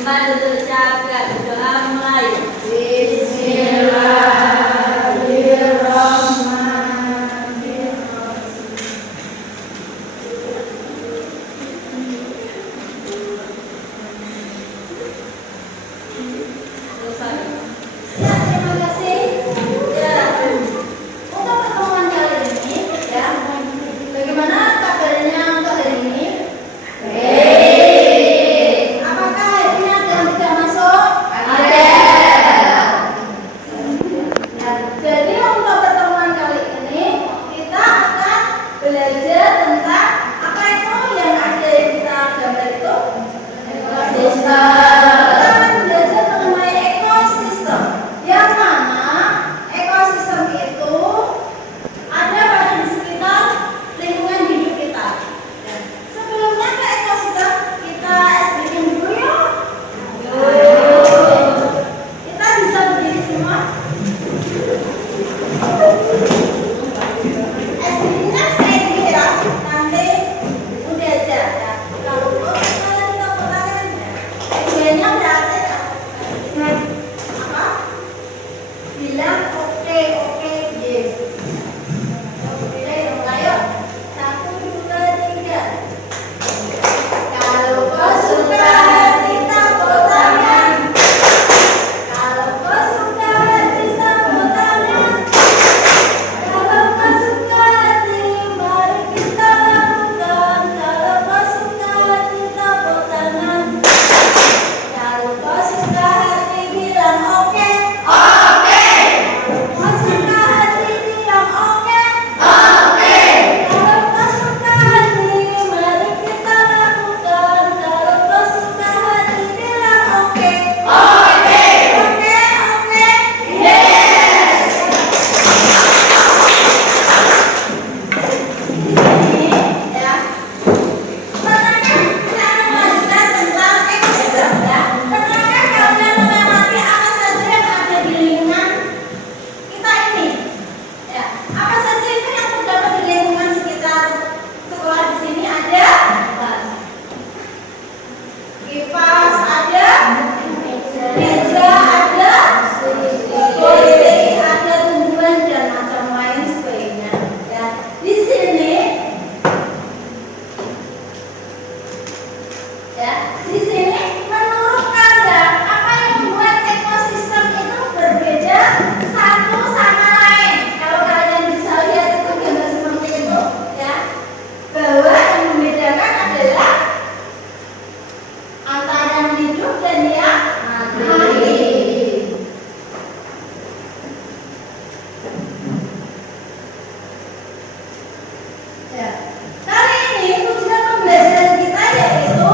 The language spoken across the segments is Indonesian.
Mari ucapkan doa mulai. Ya, terima kasih. Ya, untuk pertemuan kali ini, ya, bagaimana kabarnya untuk hari ini? Apakah hari ini ada yang tidak masuk? Ada. Ya, jadi untuk pertemuan kali ini kita akan belajar tentang apa itu yang ada yang kita gambar itu? Ekosistem. Kita akan belajar mengenai ekosistem. Yang mana ekosistem itu ada pada di sekitar lingkungan hidup kita. Sebelumnya ke ekosistem kita explain dulu yuk. Kita bisa berdiri semua. Explainnya kayak gini ya. Nanti udah aja ya. Kalau mau kita tepuk tangan. Explainnya berarti apa? Bilang oke, yes. Oke, ayo. 1, 2, 3. Kalau kau suka hati tepuk tangan. Kalau kau suka hati tepuk tangan. Kalau kau suka hati mari kita lakukan. Kalau kau suka hati tepuk tangan. Kalau kau suka hati bilang oke. Kau suka hati bilang oke. Kalau kau suka hati mari kita lakukan. Kalau kau suka hati bilang oke. Oke. Ini ya. Pertanyaan kita akan melanjutkan tentang ekosistem ya. Pernahkah kalian mengamati apa saja yang ada di lingkungan kita ini? Ya, apa saja itu yang terdapat di lingkungan sekitar sekolah di sini ada? Kipas ada, meja ada, kursi ada, tumbuhan dan macam lain sebagainya. Ya, di sini, menurut kalian apa yang membuat ekosistem itu berbeda satu sama lain? Kalau kalian bisa lihat itu gambar seperti itu, ya, bahwa yang membedakan adalah antara yang hidup dan yang mati. Ya. Kali ini tujuan pembelajaran kita yaitu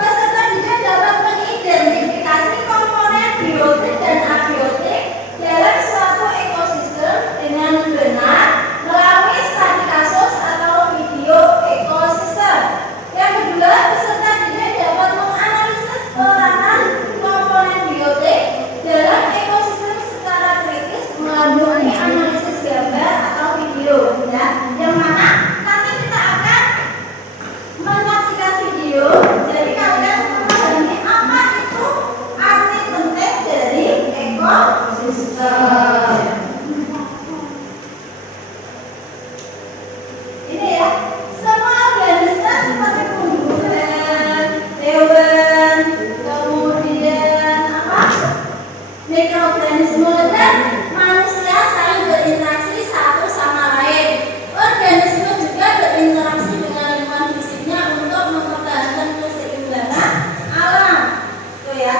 peserta didik dapat mengidentifikasi komponen biotik dan abiotik dalam suatu ekosistem dengan benar melalui studi kasus atau video ekosistem. Yang kedua, peserta didik dapat menganalisis peranan komponen biotik dalam ekosistem secara kritis melalui analisis gambar atau video, ya, yang mana nanti kita akan menyaksikan video. Jadi kalian memahami apa itu arti penting dari ekosistem. Ini ya, semua organisme seperti tumbuhan, hewan, kemudian apa? Mikroorganisme dan manusia saling berinteraksi satu sama lain. Organisme juga berinteraksi dengan lingkungan fisiknya untuk mempertahankan keseimbangan alam. Tuh ya.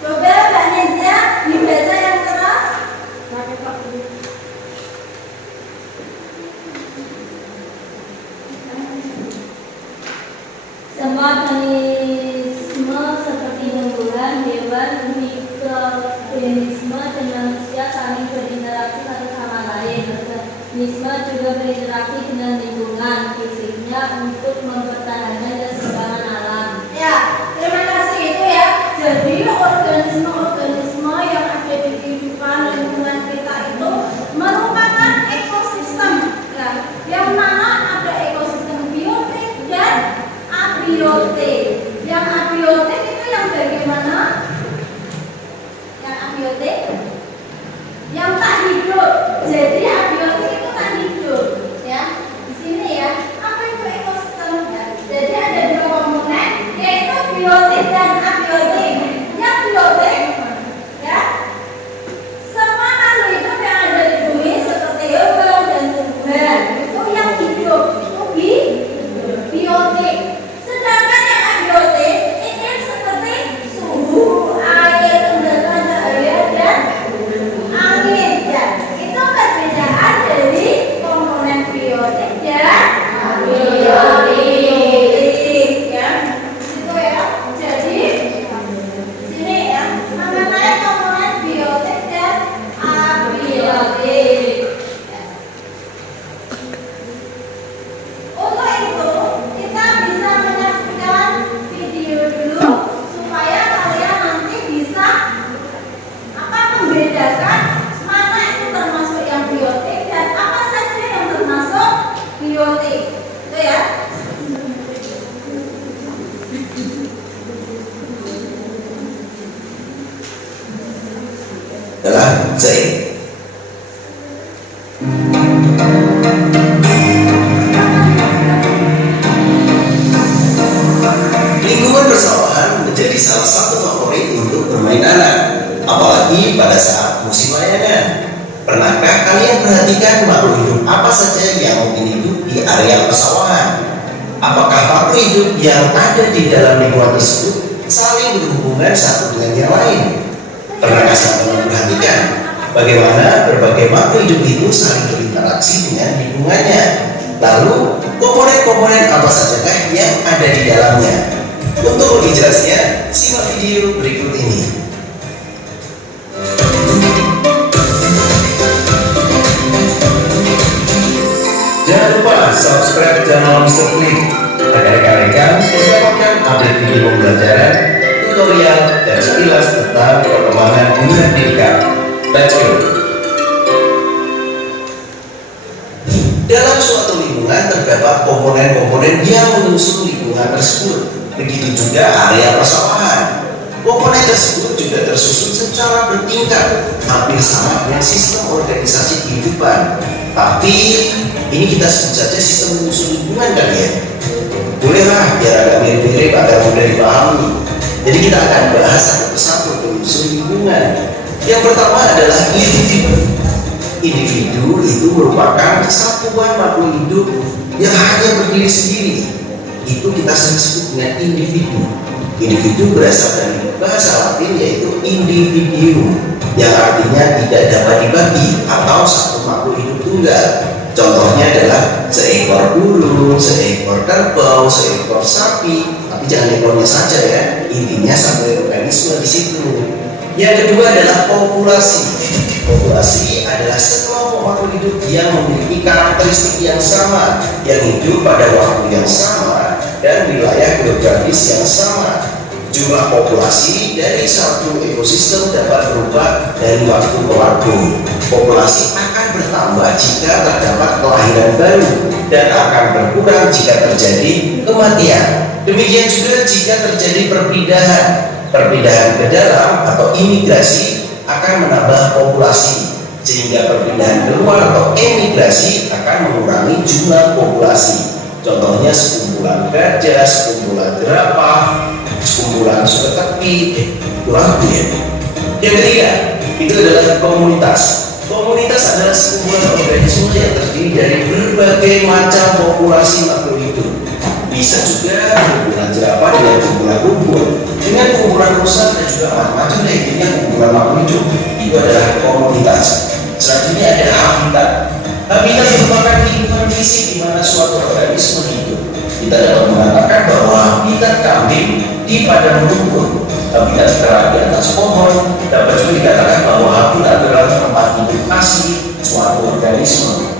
Coba Mbak Nezia dibaca yang keras. Semua organisme seperti tumbuhan, hewan, mikroorganisme dan manusia saling berinteraksi satu sama lain. Organisme juga berinteraksi dengan lingkungan fisiknya untuk mempertahankan keseimbangan alam. Ya, terima kasih itu ya. Jadi organisme-organisme yang ada di kehidupan lingkungan kita itu merupakan ekosistem, ya, yang mana ada ekosistem biotik dan abiotik. Yang abiotik itu yang bagaimana dan abiotik. Yang biotik, ya, semua makhluk hidup yang ada di bumi seperti hewan dan tumbuhan itu yang hidup itu biotik. Sedangkan yang abiotik ini seperti suhu, air, tenggelam cahaya dan angin. Ya, itu perbedaan dari komponen biotik dan abiotik. Ya, situ ya. Jadi sini ya, mengenai komponen biotik dan abiotik. Untuk itu, kita bisa menyaksikan video dulu supaya kalian nanti bisa membedakan mana itu termasuk yang biotik dan apa saja yang termasuk biotik. Itu ya. Adalah zain. Lingkungan persawahan menjadi salah satu favorit untuk bermain anak, apalagi pada saat musim layangan. Pernahkah kalian perhatikan makhluk hidup apa saja yang mungkin hidup di area persawahan? Apakah makhluk hidup yang ada di dalam lingkungan tersebut saling berhubungan satu dengan yang lain? Pernahkah kalian perhatikan bagaimana berbagai makhluk hidup itu saling berinteraksi dengan lingkungannya? Lalu, komponen-komponen apa sajakah yang ada di dalamnya? Untuk lebih jelasnya, simak video berikut ini. Jangan lupa subscribe channel Mr. Klik agar rekan-rekan mendapatkan update video pembelajaran, tutorial, dan sekilas tentang perkembangan dunia pendidikan. Let's go! Dalam suatu lingkungan terdapat komponen-komponen yang menyusun lingkungan tersebut. Begitu juga area persawahan. Komponen tersebut juga tersusun secara bertingkat, hampir sama dengan sistem organisasi kehidupan. Tapi ini kita sebut saja sistem menyusun lingkungan kali ya. Bolehlah biar agak mirip-mirip agar mudah dipahami. Jadi kita akan bahas satu persatu menyusun lingkungan. Yang pertama adalah individu. Individu itu merupakan kesatuan makhluk hidup yang hanya berdiri sendiri. Itu kita sering sebut dengan individu. Individu berasal dari bahasa Latin yaitu individuum, yang artinya tidak dapat dibagi atau satu makhluk hidup tunggal. Contohnya adalah seekor burung, seekor kerbau, seekor sapi. Tapi jangan ekornya saja ya, intinya satu organisme di situ. Yang kedua adalah populasi. Populasi adalah sekelompok makhluk hidup yang memiliki karakteristik yang sama, yang hidup pada waktu yang sama dan wilayah geografis yang sama. Jumlah populasi dari satu ekosistem dapat berubah dari waktu ke waktu. Populasi akan bertambah jika terdapat kelahiran baru dan akan berkurang jika terjadi kematian. Demikian juga jika terjadi perpindahan. Perpindahan ke dalam atau imigrasi akan menambah populasi, sehingga perpindahan keluar atau emigrasi akan mengurangi jumlah populasi. Contohnya sekumpulan gajah, sekumpulan jerapah, sekumpulan suketepi, kurang ya. Yang ketiga, itu adalah komunitas. Komunitas adalah sekumpulan organisme yang terdiri dari berbagai macam populasi makhluk hidup. Bisa juga kumpulan jerapah dengan kumpulan kumpul, dengan kumpulan rusa dan juga macam-macam lainnya kumpulan makhluk hidup. Itu adalah komunitas. Selanjutnya ada habitat. Habitat merupakan lingkungan fisik di mana suatu organisme hidup. Kita dapat mengatakan bahwa habitat kambing di padang rumput, habitat kera di atas pohon. Dapat juga dikatakan bahwa habitat adalah tempat hidup asli suatu organisme.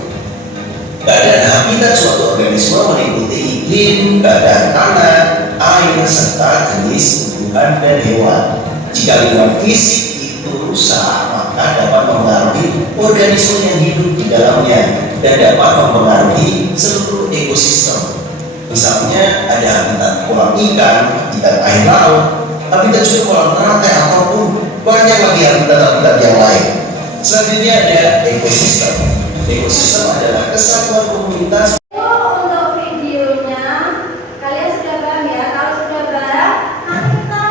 Keadaan habitat suatu organisme meliputi iklim, keadaan tanah, air, serta jenis tumbuhan dan hewan. Jika lingkungan fisik itu rusak, maka dapat mempengaruhi organisme yang hidup di dalamnya dan dapat mempengaruhi seluruh ekosistem. Misalnya ada habitat kolam ikan, habitat air laut, habitat juga kolam teratai ataupun banyak lagi habitat-habitat yang lain. Selanjutnya ada ekosistem. Ekosistem adalah kesatuan komunitas. Untuk videonya, kalian sudah paham ya? Kalau sudah paham, nanti kita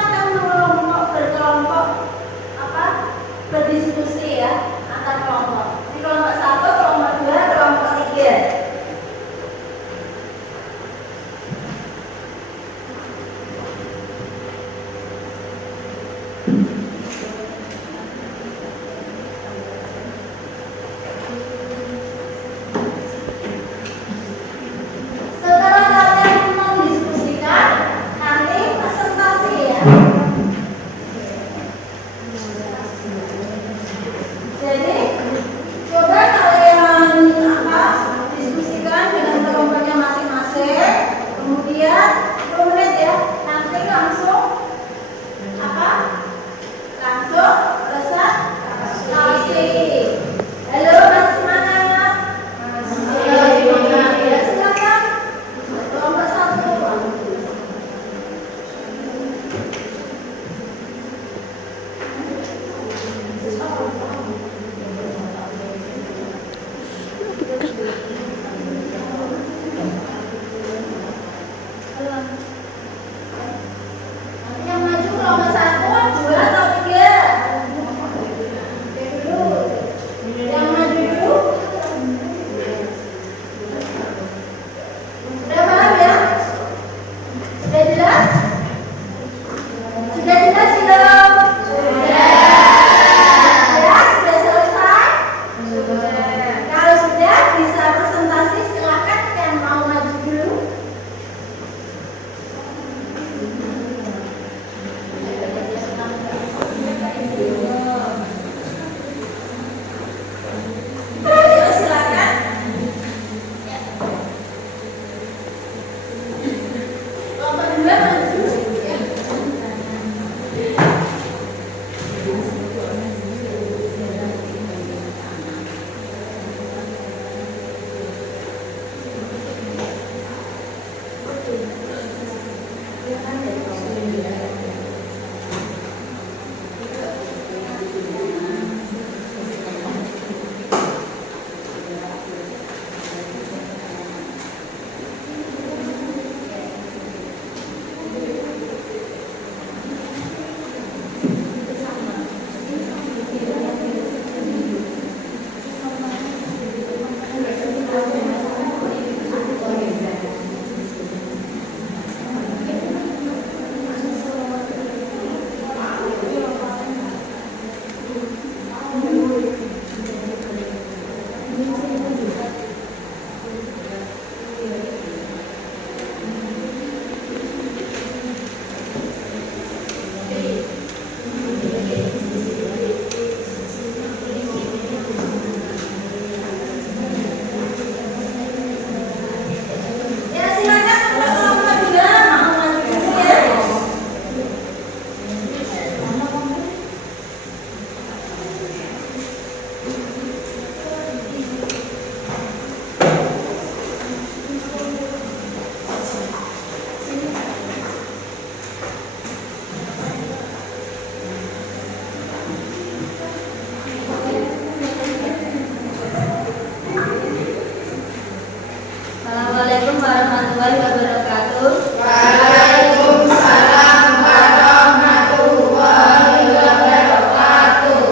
warahmatullahi wabarakatuh. Waalaikumsalam warahmatullahi wabarakatuh.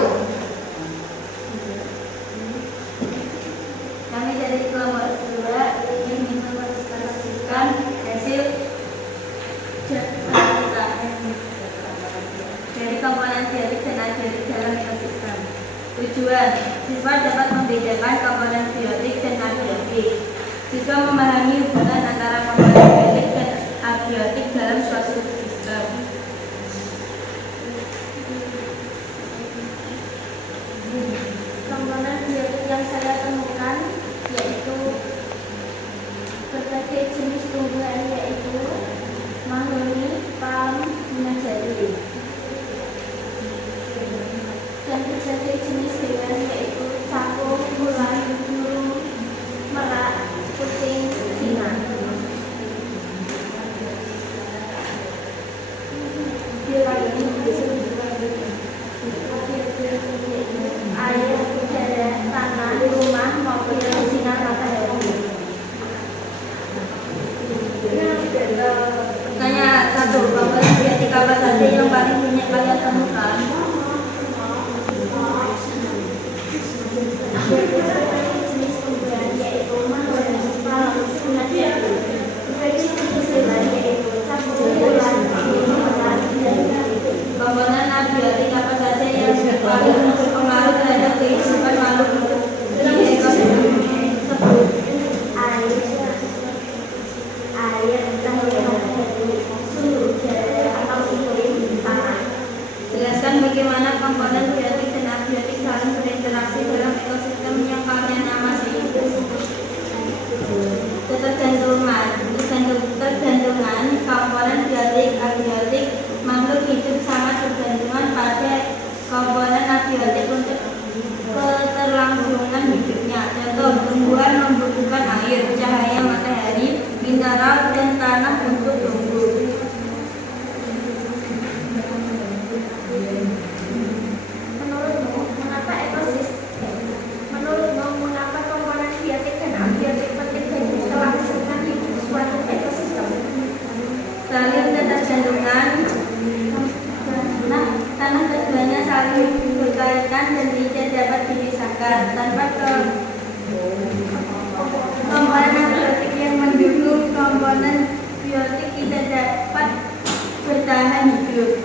Kami dari kelompok 2 ingin mempresentasikan hasil dari komponen biotik dan abiotik dalam ekosistem. Tujuan, siswa dapat membedakan komponen biotik dan abiotik. Siswa memahami hubungan antara komponen biotik dan abiotik dalam suatu sistem. Komponen biotik yang saya temukan yaitu berbagai jenis tumbuhan, yaitu mahoni, palm, bunga jati, dan berbagai jenis hewan, yaitu capung, ular, burung, merak, kucing, singa. Biologi air, udara, tanah, rumah, mobil, sinar matahari. Pertanyaan 1. Komponen biotik apa saja yang paling banyak kalian temukan? Jenis tumbuhan yaitu mahoni, palm, bunga jati. Jenis hewan yaitu capung, ular, burung, merak, dan komponen abiotik apa saja yang paling berpengaruh terhadap kehidupan makhluk hidup di ekosistem tersebut? Air, cahaya matahari, suhu udara atau iklim tanah. Jelaskan bagaimana komponen biotik dan abiotik saling berinteraksi dalam ekosistem yang kalian amati. Ketergantungan komponen biotik abiotik makhluk hidup sangat bergantungan pada komponen abiotik untuk keterlangsungan hidupnya. Contoh, tumbuhan membutuhkan air, cahaya matahari, mineral, dan tanah untuk tumbuh. Menurutmu, mengapa komponen biotik dan abiotik penting bagi kelangsungan hidup suatu ekosistem? Saling ketergantungan. Tanah keduanya saling berkaitan dan tidak dapat dipisahkan. Tanpa komponen abiotik yang mendukung komponen biotik tidak dapat bertahan hidup.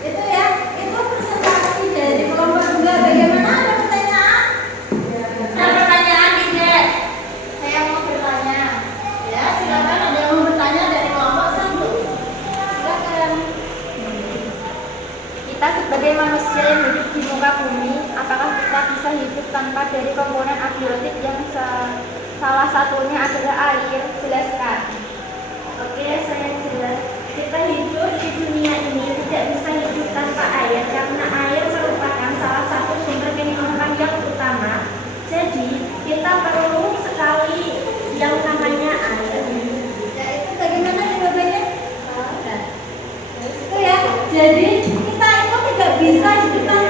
Itu ya, itu presentasi dari kelompok 2. Bagaimana, ada pertanyaan? Ada pertanyaan tidak? Saya mau bertanya. Ya, silakan, ada yang mau bertanya dari kelompok 1. Silakan. Kita sebagai manusia yang hidup di muka bumi, apakah kita bisa hidup tanpa dari komponen abiotik yang salah satunya adalah air? Jelaskan. Oke, saya jelas. Kita hidup di dunia ini tidak bisa hidup tanpa air karena air merupakan salah satu sumber kehidupan yang utama. Jadi, kita perlu sekali yang namanya air. Ya, itu bagaimana jawabannya? Itu ya. Jadi kita itu tidak bisa hidup tanpa